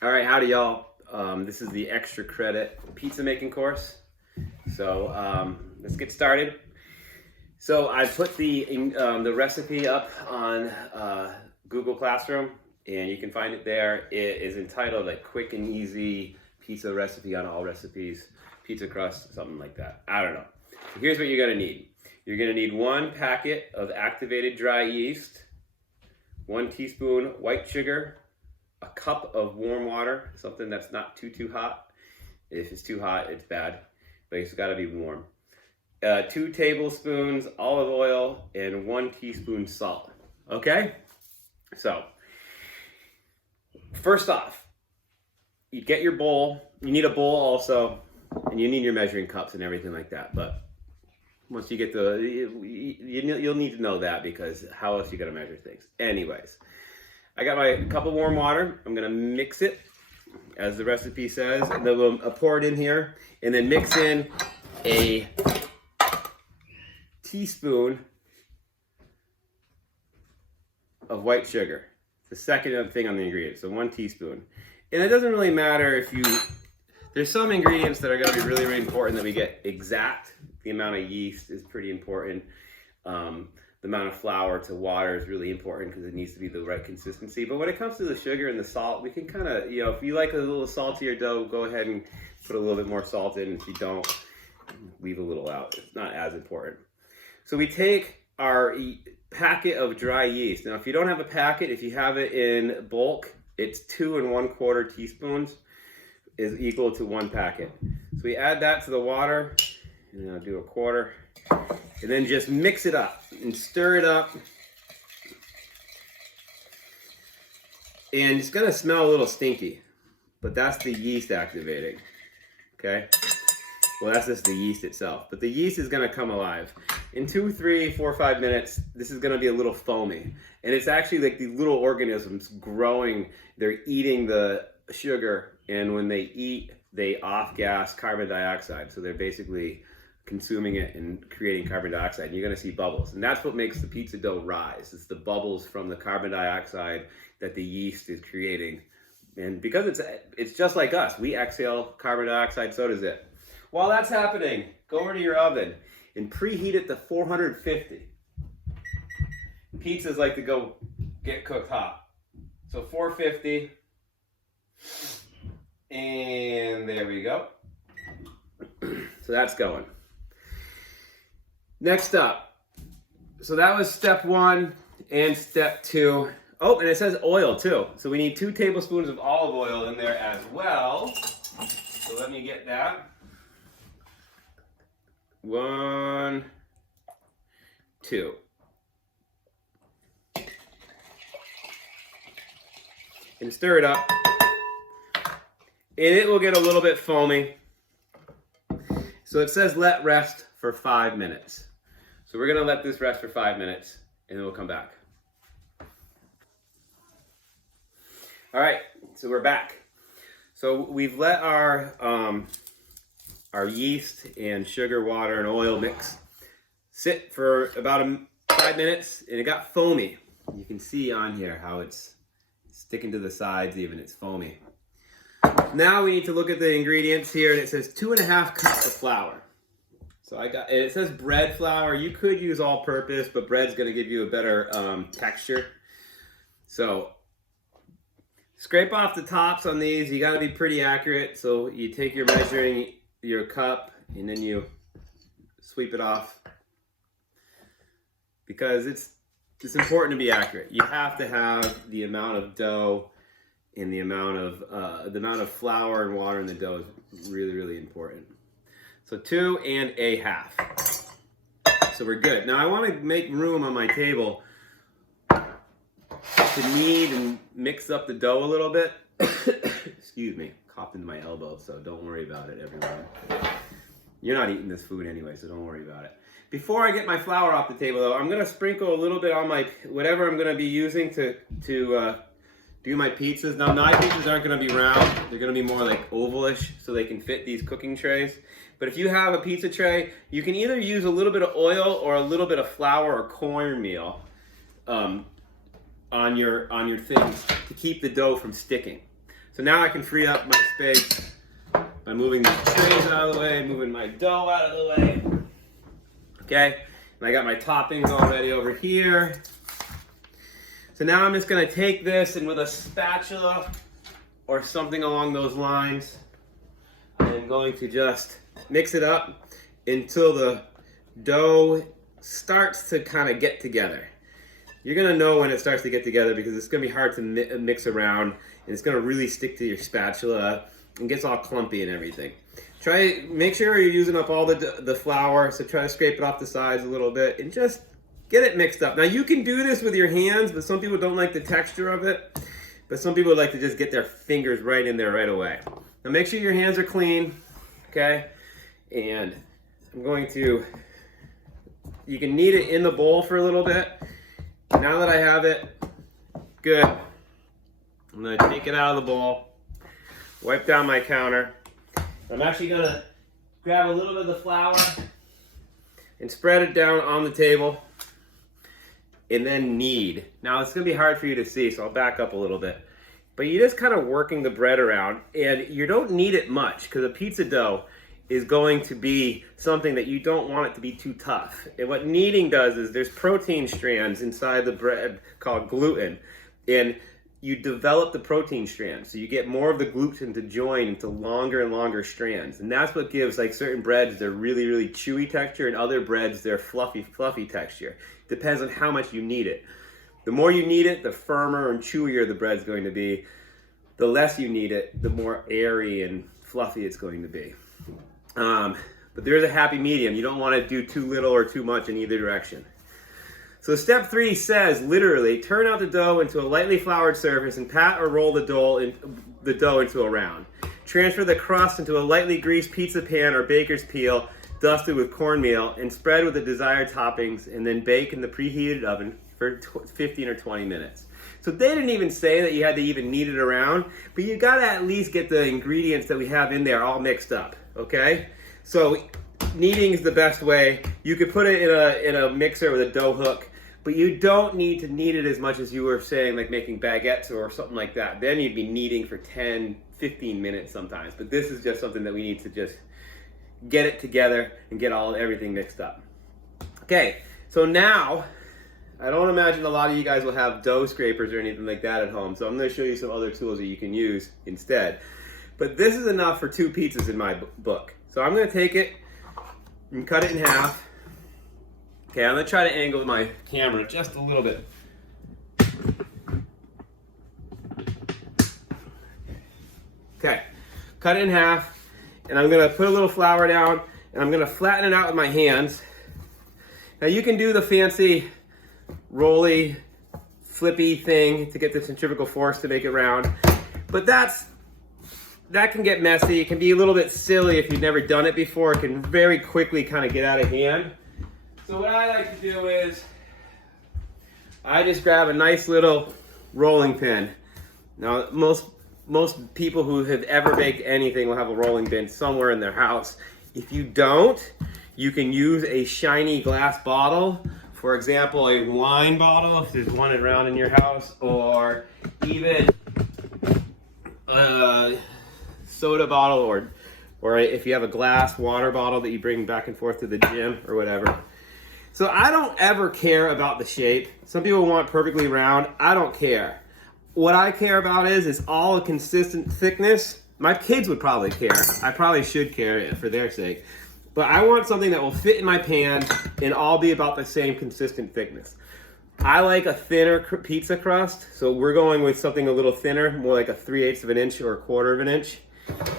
All right, howdy y'all. This is the extra credit pizza making course. So let's get started. So I put the recipe up on Google Classroom, and you can find it there. It is entitled like quick and easy pizza recipe on all recipes, pizza crust, something like that. I don't know. So here's what you're gonna need. You're gonna need 1 packet of activated dry yeast, 1 teaspoon white sugar, a cup of warm water, something that's not too hot. If it's too hot, it's bad, but it's got to be warm. 2 tablespoons olive oil and 1 teaspoon salt. Okay? So, first off, you get your bowl. You need a bowl also, and you need your measuring cups and everything like that. But once you get you'll need to know that, because how else you gotta measure things? Anyways. I got my cup of warm water. I'm gonna mix it, as the recipe says, and then we'll pour it in here, and then mix in a teaspoon of white sugar. It's the second thing on the ingredients, so 1 teaspoon. And it doesn't really matter if there's some ingredients that are gonna be really important that we get exact. The amount of yeast is pretty important. The amount of flour to water is really important because it needs to be the right consistency. But when it comes to the sugar and the salt, we can kind of, if you like a little saltier dough, go ahead and put a little bit more salt in. If you don't, leave a little out. It's not as important. So we take our packet of dry yeast. Now, if you don't have a packet, if you have it in bulk, it's 2 1/4 teaspoons is equal to 1 packet. So we add that to the water, and I'll do 1/4. And then just mix it up and stir it up. And it's gonna smell a little stinky, but that's the yeast activating, okay? Well, that's just the yeast itself, but the yeast is gonna come alive. In 2, 3, 4, 5 minutes, this is gonna be a little foamy. And it's actually like the little organisms growing, they're eating the sugar, and when they eat, they off-gas carbon dioxide. So they're basically consuming it and creating carbon dioxide, and you're going to see bubbles, and that's what makes the pizza dough rise. It's the bubbles from the carbon dioxide that the yeast is creating, and because it's just like us, we exhale carbon dioxide, so does it. While that's happening, go over to your oven and preheat it to 450. Pizzas like to get cooked hot, so 450, and there we go. So that's going. Next up, so that was step 1 and step 2. Oh, and it says oil too. So we need 2 tablespoons of olive oil in there as well. So let me get that. 1, 2. And stir it up. And it will get a little bit foamy. So it says let rest for 5 minutes. So we're gonna let this rest for 5 minutes, and then we'll come back. All right, so we're back. So we've let our yeast and sugar, water, and oil mix sit for about 5 minutes, and it got foamy. You can see on here how it's sticking to the sides even, it's foamy. Now we need to look at the ingredients here, and it says 2 1/2 cups of flour. So it says bread flour. You could use all-purpose, but bread's gonna give you a better texture. So scrape off the tops on these. You gotta be pretty accurate. So you take your your cup, and then you sweep it off, because it's important to be accurate. You have to have the amount of dough, and the amount of flour and water in the dough is really important. So 2 1/2. So we're good. Now I want to make room on my table to knead and mix up the dough a little bit. Excuse me, coughed into my elbow, so don't worry about it, everyone. You're not eating this food anyway, so don't worry about it. Before I get my flour off the table, though, I'm gonna sprinkle a little bit on my whatever I'm gonna be using to do my pizzas. Now, my pizzas aren't gonna be round; they're gonna be more like ovalish, so they can fit these cooking trays. But if you have a pizza tray, you can either use a little bit of oil or a little bit of flour or cornmeal on your things to keep the dough from sticking. So now I can free up my space by moving these trays out of the way, moving my dough out of the way. Okay, and I got my toppings already over here. So now I'm just gonna take this and with a spatula or something along those lines, I'm going to just mix it up until the dough starts to kind of get together. You're gonna know when it starts to get together because it's gonna be hard to mix around, and it's gonna really stick to your spatula and gets all clumpy and everything. Make sure you're using up all the flour, so try to scrape it off the sides a little bit and just get it mixed up. Now you can do this with your hands, but some people don't like the texture of it. But some people like to just get their fingers right in there right away. Now make sure your hands are clean, okay? And I'm going to, you can knead it in the bowl for a little bit. Now that I have it, good. I'm gonna take it out of the bowl, wipe down my counter. I'm actually gonna grab a little bit of the flour and spread it down on the table and then knead. Now it's gonna be hard for you to see, so I'll back up a little bit. But you're just kind of working the bread around, and you don't knead it much because a pizza dough is going to be something that you don't want it to be too tough. And what kneading does is there's protein strands inside the bread called gluten, and you develop the protein strands. So you get more of the gluten to join into longer and longer strands. And that's what gives like certain breads their really, really chewy texture and other breads their fluffy, fluffy texture. Depends on how much you knead it. The more you knead it, the firmer and chewier the bread's going to be. The less you knead it, the more airy and fluffy it's going to be. But there's a happy medium. You don't want to do too little or too much in either direction. So step 3 says, literally, turn out the dough into a lightly floured surface and pat or roll the dough into a round. Transfer the crust into a lightly greased pizza pan or baker's peel dusted with cornmeal and spread with the desired toppings, and then bake in the preheated oven for 15 or 20 minutes. So they didn't even say that you had to even knead it around, but you gotta at least get the ingredients that we have in there all mixed up, okay? So kneading is the best way. You could put it in a mixer with a dough hook, but you don't need to knead it as much as you were saying, like making baguettes or something like that. Then you'd be kneading for 10, 15 minutes sometimes. But this is just something that we need to just get it together and get everything mixed up. Okay, so now, I don't imagine a lot of you guys will have dough scrapers or anything like that at home, so I'm going to show you some other tools that you can use instead. But this is enough for 2 pizzas in my book. So I'm going to take it and cut it in half. Okay, I'm going to try to angle my camera just a little bit. Okay, cut it in half, and I'm going to put a little flour down, and I'm going to flatten it out with my hands. Now you can do the fancy rolly, flippy thing to get the centrifugal force to make it round, but that can get messy. It can be a little bit silly if you've never done it before. It can very quickly kind of get out of hand. So what I like to do is I just grab a nice little rolling pin. Now most people who have ever baked anything will have a rolling pin somewhere in their house. If you don't, you can use a shiny glass bottle. For example, a wine bottle, if there's one around in your house, or even a soda bottle, or if you have a glass water bottle that you bring back and forth to the gym or whatever. So I don't ever care about the shape. Some people want perfectly round. I don't care. What I care about is all a consistent thickness. My kids would probably care. I probably should care for their sake. But I want something that will fit in my pan and all be about the same consistent thickness. I like a thinner pizza crust, so we're going with something a little thinner, more like a 3/8 of an inch or a 1/4 of an inch.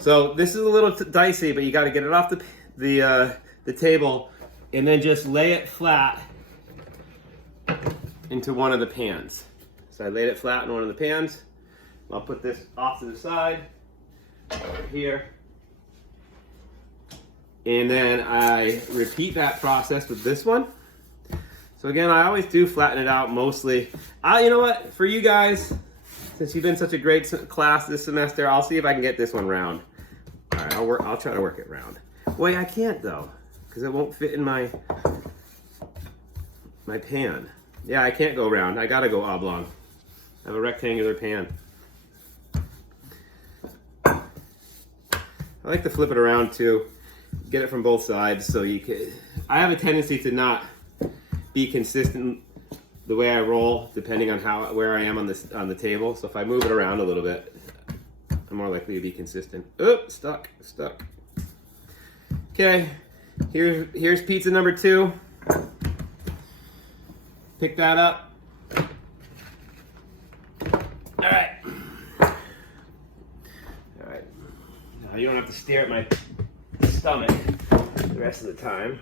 So this is a little dicey, but you got to get it off the table and then just lay it flat into one of the pans. So I laid it flat in one of the pans. I'll put this off to the side, over here. And then I repeat that process with this one. So again, I always do flatten it out mostly. You know what, for you guys, since you've been such a great class this semester, I'll see if I can get this one round. All right, I'll try to work it round. Wait, I can't though, because it won't fit in my pan. Yeah, I can't go round. I gotta go oblong. I have a rectangular pan. I like to flip it around too, get it from both sides so you can. I have a tendency to not be consistent the way I roll, depending on where I am on the table. So if I move it around a little bit, I'm more likely to be consistent. Oh, stuck. Okay, here's pizza number 2. Pick that up. All right. Now you don't have to stare at my stomach the rest of the time.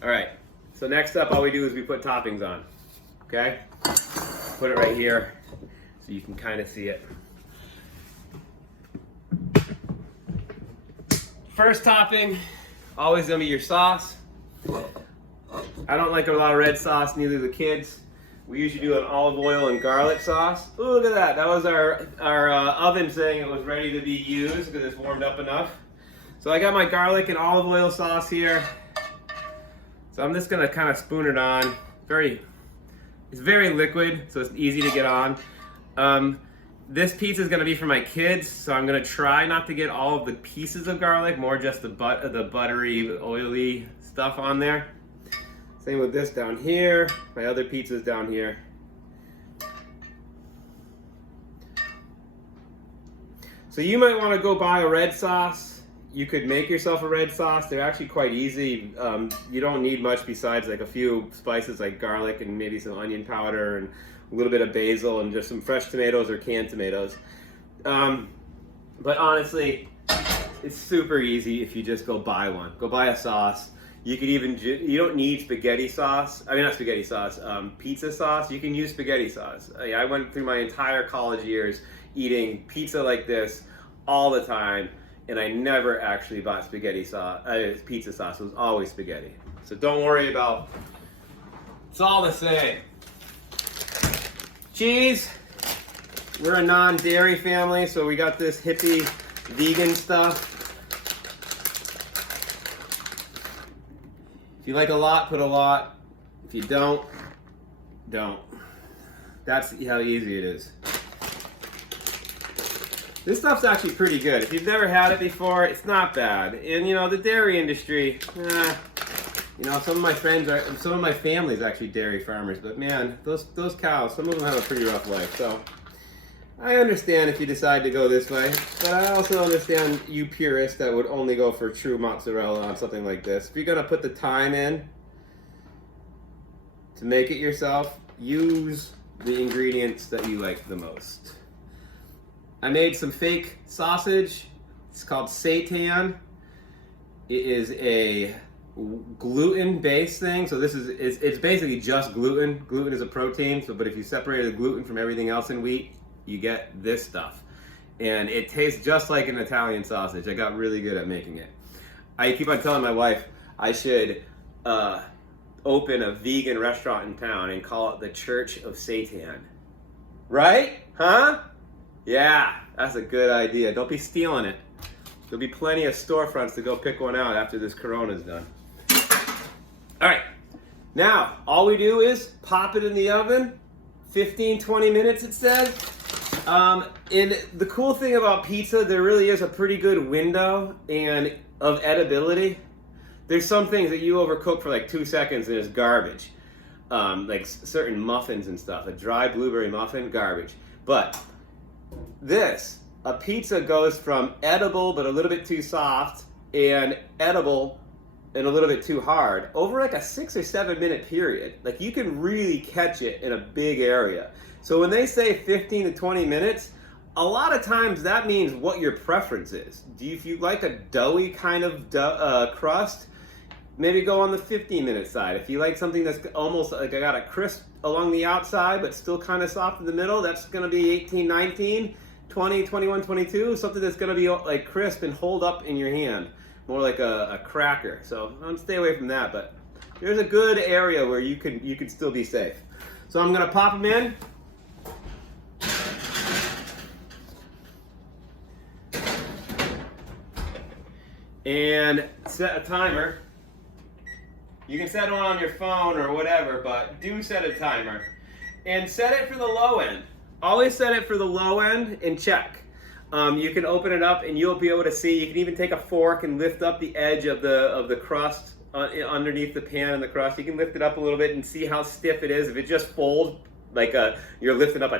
All right, so next up, all we do is we put toppings on, okay? Put it right here so you can kind of see it. First topping, always gonna be your sauce. I don't like a lot of red sauce, neither do the kids. We usually do an olive oil and garlic sauce. Ooh, look at that. That was our oven saying it was ready to be used because it's warmed up enough. So I got my garlic and olive oil sauce here. So I'm just gonna kind of spoon it on. It's very liquid, so it's easy to get on. This pizza is gonna be for my kids, so I'm gonna try not to get all of the pieces of garlic, more just the buttery, oily stuff on there. Same with this down here. My other pizza's down here. So you might want to go buy a red sauce. You could make yourself a red sauce. They're actually quite easy. You don't need much besides like a few spices like garlic and maybe some onion powder and a little bit of basil and just some fresh tomatoes or canned tomatoes. But honestly, it's super easy if you just go buy one. Go buy a sauce. You could even, you don't need spaghetti sauce. I mean, not spaghetti sauce, pizza sauce. You can use spaghetti sauce. I went through my entire college years eating pizza like this all the time, and I never actually bought spaghetti sauce, pizza sauce. It was always spaghetti. So don't worry about, it's all the same. Cheese. We're a non-dairy family, so we got this hippie vegan stuff. If you like a lot, put a lot. If you don't, don't. That's how easy it is. This stuff's actually pretty good. If you've never had it before, it's not bad. And you know, the dairy industry, you know, some of my family is actually dairy farmers, but man, those cows, some of them have a pretty rough life. So I understand if you decide to go this way, but I also understand you purists that would only go for true mozzarella on something like this. If you're gonna put the time in to make it yourself, use the ingredients that you like the most. I made some fake sausage. It's called seitan. It is a gluten-based thing, so it's basically just gluten. Gluten is a protein, but if you separate the gluten from everything else in wheat, you get this stuff. And it tastes just like an Italian sausage. I got really good at making it. I keep on telling my wife I should open a vegan restaurant in town and call it the Church of Seitan. Right? Huh? Yeah, that's a good idea. Don't be stealing it. There'll be plenty of storefronts to go pick one out after this Corona's done. All right, now all we do is pop it in the oven, 15-20 minutes it says. And the cool thing about pizza, there really is a pretty good window and of edibility. There's some things that you overcook for like 2 seconds and it's garbage. Like certain muffins and stuff, a dry blueberry muffin, garbage. But this, a pizza goes from edible but a little bit too soft and edible and a little bit too hard over like a 6 or 7 minute period. Like you can really catch it in a big area. So when they say 15 to 20 minutes, a lot of times that means what your preference is. If you like a doughy kind of crust, maybe go on the 15-minute side. If you like something that's almost like I got a crisp along the outside but still kind of soft in the middle, that's going to be 18, 19, 20, 21, 22, something that's going to be like crisp and hold up in your hand, more like a cracker. So don't stay away from that, but there's a good area where you could still be safe. So I'm going to pop them in. And set a timer. You can set one on your phone or whatever, but do set a timer. And set it for the low end. Always set it for the low end and check. You can open it up and you'll be able to see. You can even take a fork and lift up the edge of the crust underneath the pan and the crust. You can lift it up a little bit and see how stiff it is. If it just folds like you're lifting up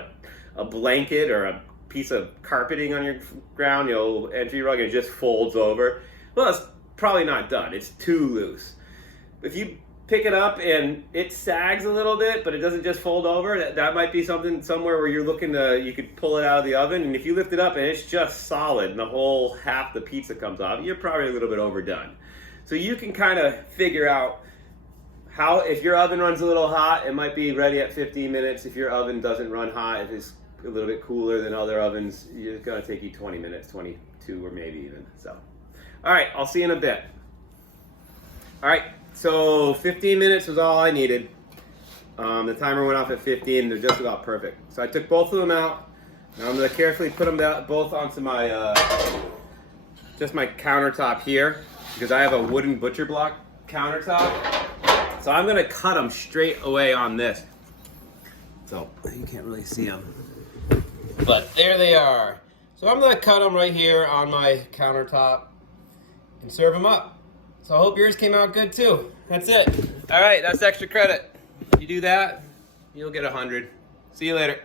a blanket or a piece of carpeting on your ground, entry rug, and it just folds over, well, it's probably not done. It's too loose. If you pick it up and it sags a little bit, but it doesn't just fold over, that might be something somewhere where you're looking to, you could pull it out of the oven, and if you lift it up and it's just solid and the whole half the pizza comes off, you're probably a little bit overdone. So you can kind of figure out how, if your oven runs a little hot, it might be ready at 15 minutes. If your oven doesn't run hot, if it's a little bit cooler than other ovens, it's gonna take you 20 minutes, 22 or maybe even. So, all right, I'll see you in a bit. All right. So 15 minutes was all I needed. The timer went off at 15. They're just about perfect. So I took both of them out. Now I'm going to carefully put them both onto my just my countertop here, because I have a wooden butcher block countertop. So I'm going to cut them straight away on this. So you can't really see them, but there they are. So I'm going to cut them right here on my countertop and serve them up. So I hope yours came out good too. That's it. All right, that's extra credit. You do that, you'll get 100. See you later.